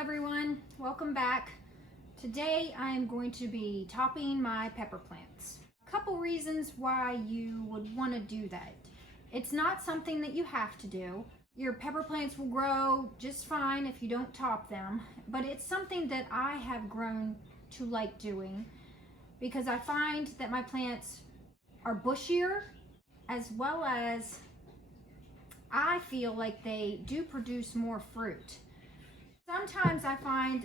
everyone, welcome back. Today I am going to be topping my pepper plants. A couple reasons why you would want to do that. It's not something that you have to do. Your pepper plants will grow just fine if you don't top them, but it's something that I have grown to like doing because I find that my plants are bushier, as well as I feel like they do produce more fruit. Sometimes I find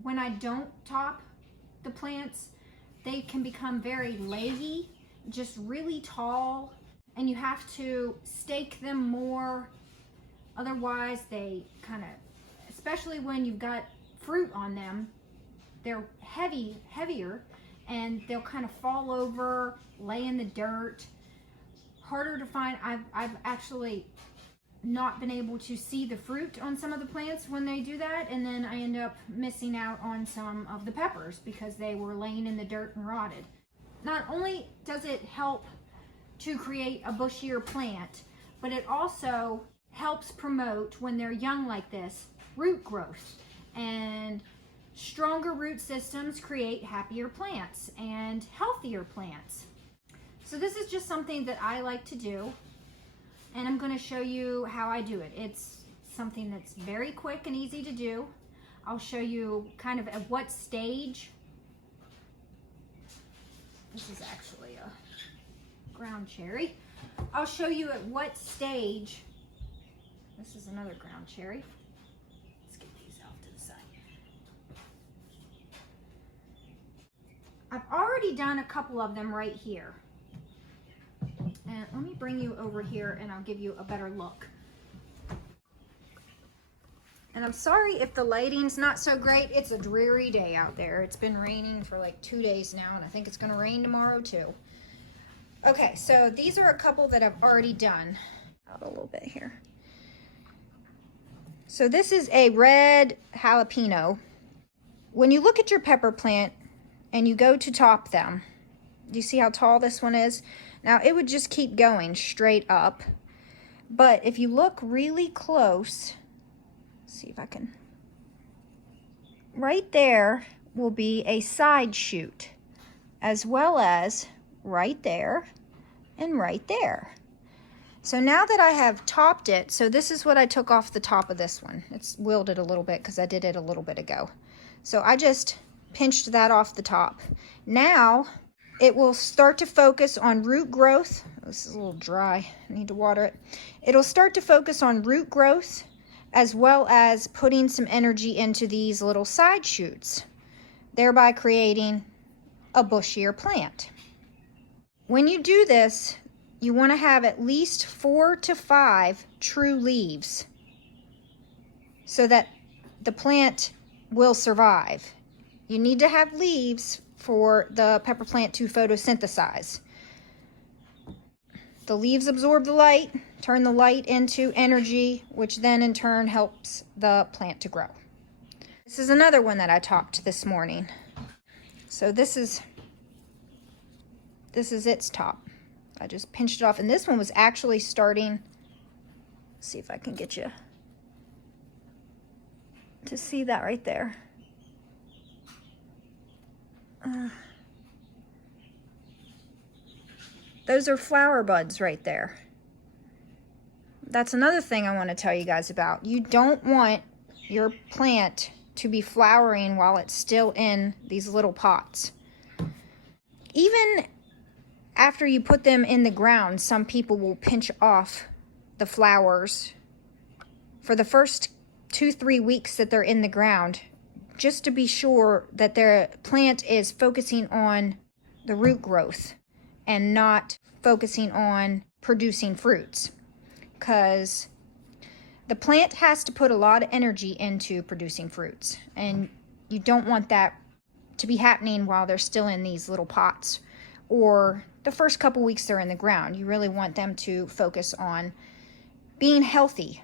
when I don't top the plants, they can become very leggy, just really tall, and you have to stake them more. Otherwise, they kind of, especially when you've got fruit on them, they're heavier, and they'll kind of fall over, lay in the dirt. Harder to find. I've actually not been able to see the fruit on some of the plants when they do that, and then I end up missing out on some of the peppers because they were laying in the dirt and rotted. Not only does it help to create a bushier plant, but it also helps promote, when they're young like this, root growth. And stronger root systems create happier plants and healthier plants. So this is just something that I like to do, and I'm going to show you how I do it. It's something that's very quick and easy to do. I'll show you kind of at what stage. This is actually a ground cherry. I'll show you at what stage. This is another ground cherry. Let's get these off to the side. I've already done a couple of them right here. And let me bring you over here and I'll give you a better look. And I'm sorry if the lighting's not so great. It's a dreary day out there. It's been raining for like 2 days now, and I think it's gonna rain tomorrow too. Okay, so these are a couple that I've already done. Out a little bit here. So this is a red jalapeno. When you look at your pepper plant and you go to top them, do you see how tall this one is? Now, it would just keep going straight up. But if you look really close, see if I can. Right there will be a side shoot, as well as right there and right there. So now that I have topped it, so this is what I took off the top of this one. It's wilted a little bit because I did it a little bit ago. So I just pinched that off the top. Now it will start to focus on root growth. This is a little dry, I need to water it. It'll start to focus on root growth, as well as putting some energy into these little side shoots, thereby creating a bushier plant. When you do this, you want to have at least 4 to 5 true leaves so that the plant will survive. You need to have leaves for the pepper plant to photosynthesize. The leaves absorb the light, turn the light into energy, which then in turn helps the plant to grow. This is another one that I topped this morning. So this is its top. I just pinched it off, and this one was actually starting. Let's see if I can get you to see that right there. Those are flower buds right there. That's another thing I want to tell you guys about. You don't want your plant to be flowering while it's still in these little pots. Even after you put them in the ground, some people will pinch off the flowers for the first 2-3 weeks that they're in the ground, just to be sure that their plant is focusing on the root growth and not focusing on producing fruits. Because the plant has to put a lot of energy into producing fruits, and you don't want that to be happening while they're still in these little pots or the first couple weeks they're in the ground. You really want them to focus on being healthy,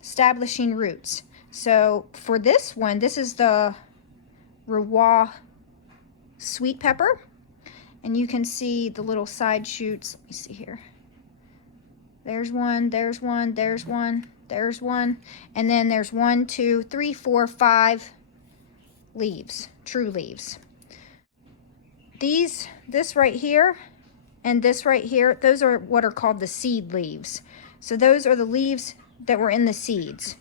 establishing roots. So for this one, this is the raw sweet pepper, and you can see the little side shoots. Let me see here. There's one, there's one, there's one. There's one. And then there's 1, 2, 3, 4, 5 leaves, true leaves. This right here and this right here, those are what are called the seed leaves. So those are the leaves that were in the seeds.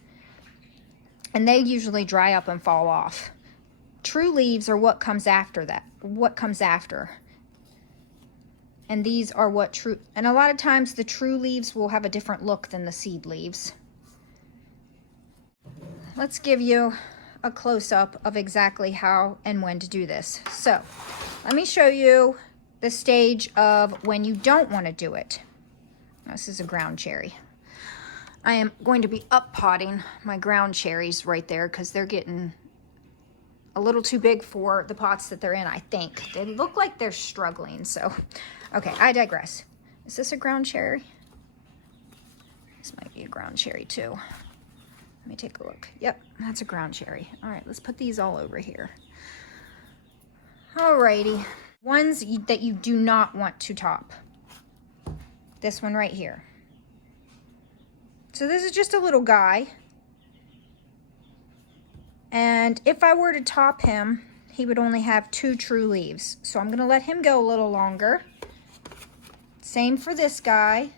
And they usually dry up and fall off. True leaves are what comes after that, what comes after. And these are what true, and a lot of times the true leaves will have a different look than the seed leaves. Let's give you a close-up of exactly how and when to do this. So let me show you the stage of when you don't want to do it. This is a ground cherry. I am going to be up potting my ground cherries right there because they're getting a little too big for the pots that they're in, I think. They look like they're struggling, so. Okay, I digress. Is this a ground cherry? This might be a ground cherry too. Let me take a look. Yep, that's a ground cherry. All right, let's put these all over here. Alrighty, ones that you do not want to top. This one right here. So this is just a little guy. And if I were to top him, he would only have 2 true leaves. So I'm gonna let him go a little longer. Same for this guy.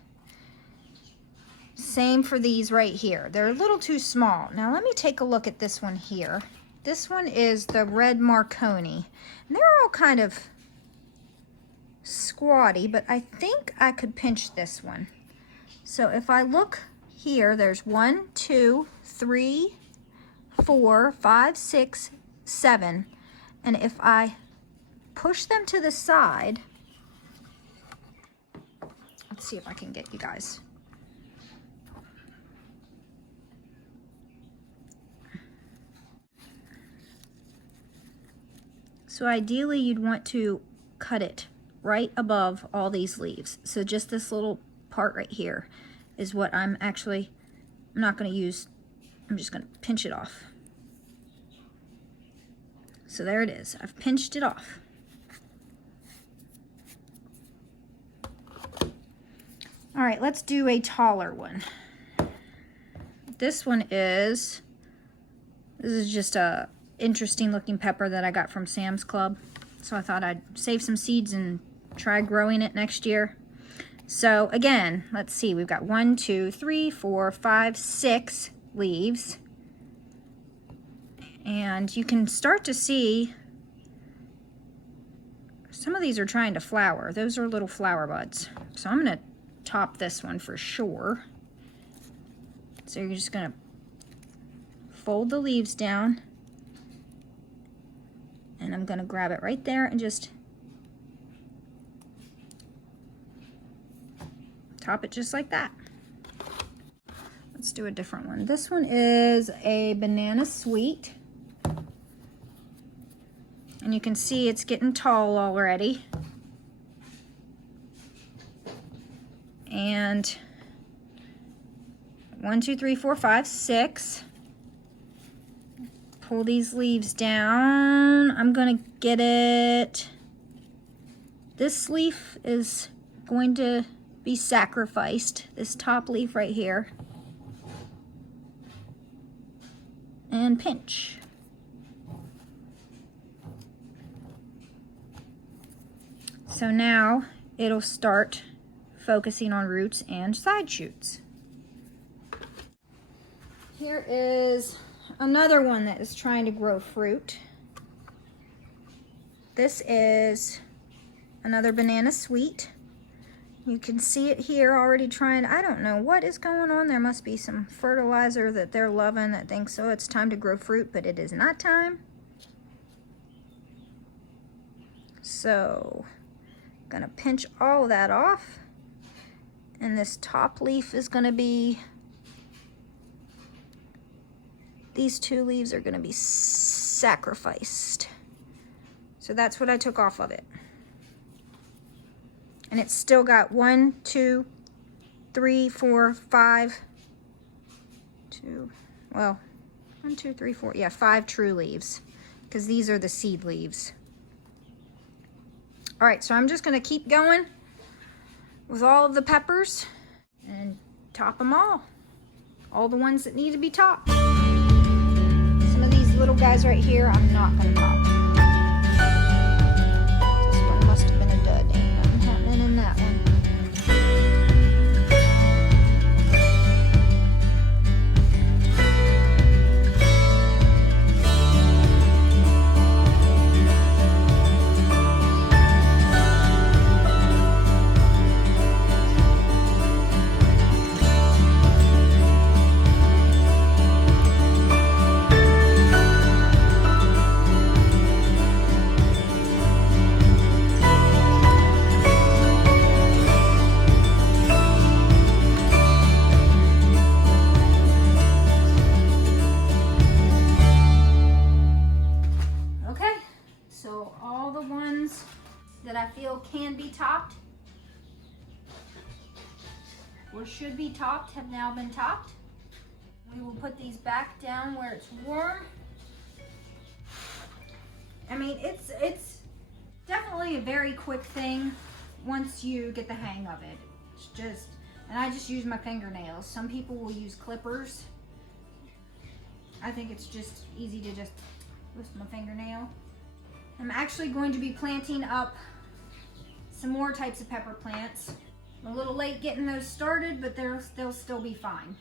Same for these right here. They're a little too small. Now let me take a look at this one here. This one is the red Marconi. And they're all kind of squatty, but I think I could pinch this one. So if I look here, there's 1, 2, 3, 4, 5, 6, 7. And if I push them to the side, let's see if I can get you guys. So ideally you'd want to cut it right above all these leaves. So just this little part right here is what I'm not going to use. I'm just going to pinch it off. So there it is. I've pinched it off. All right, let's do a taller one. This is just a interesting looking pepper that I got from Sam's Club. So I thought I'd save some seeds and try growing it next year. So again, let's see, we've got 1, 2, 3, 4, 5, 6 leaves. And you can start to see some of these are trying to flower. Those are little flower buds. So I'm gonna top this one for sure. So you're just gonna fold the leaves down, and I'm gonna grab it right there and just top it just like that. Let's do a different one. This one is a banana sweet. And you can see it's getting tall already. And 1, 2, 3, 4, 5, 6. Pull these leaves down. I'm gonna get it. This leaf is going to be sacrificed. This top leaf right here. And pinch. So now it'll start focusing on roots and side shoots. Here is another one that is trying to grow fruit. This is another banana sweet. You can see it here already trying. I don't know what is going on. There must be some fertilizer that they're loving that thinks, oh, it's time to grow fruit, but it is not time. So gonna pinch all of that off, and this top leaf is gonna be, these 2 leaves are gonna be sacrificed. So that's what I took off of it. And it's still got 1, 2, 3, 4, 5, 1, 2, 3, 4, yeah, 5 true leaves, because these are the seed leaves. All right, so I'm just gonna keep going with all of the peppers and top them all. all the ones that need to be topped. Some of these little guys right here, I'm not going to top. This one must have been a dud. Ain't nothing happening in that one. So all the ones that I feel can be topped or should be topped have now been topped. We will put these back down where it's warm. I mean, it's definitely a very quick thing once you get the hang of it. It's just, and I just use my fingernails. Some people will use clippers. I think it's just easy to just with my fingernail. I'm actually going to be planting up some more types of pepper plants. I'm a little late getting those started, but they'll still be fine.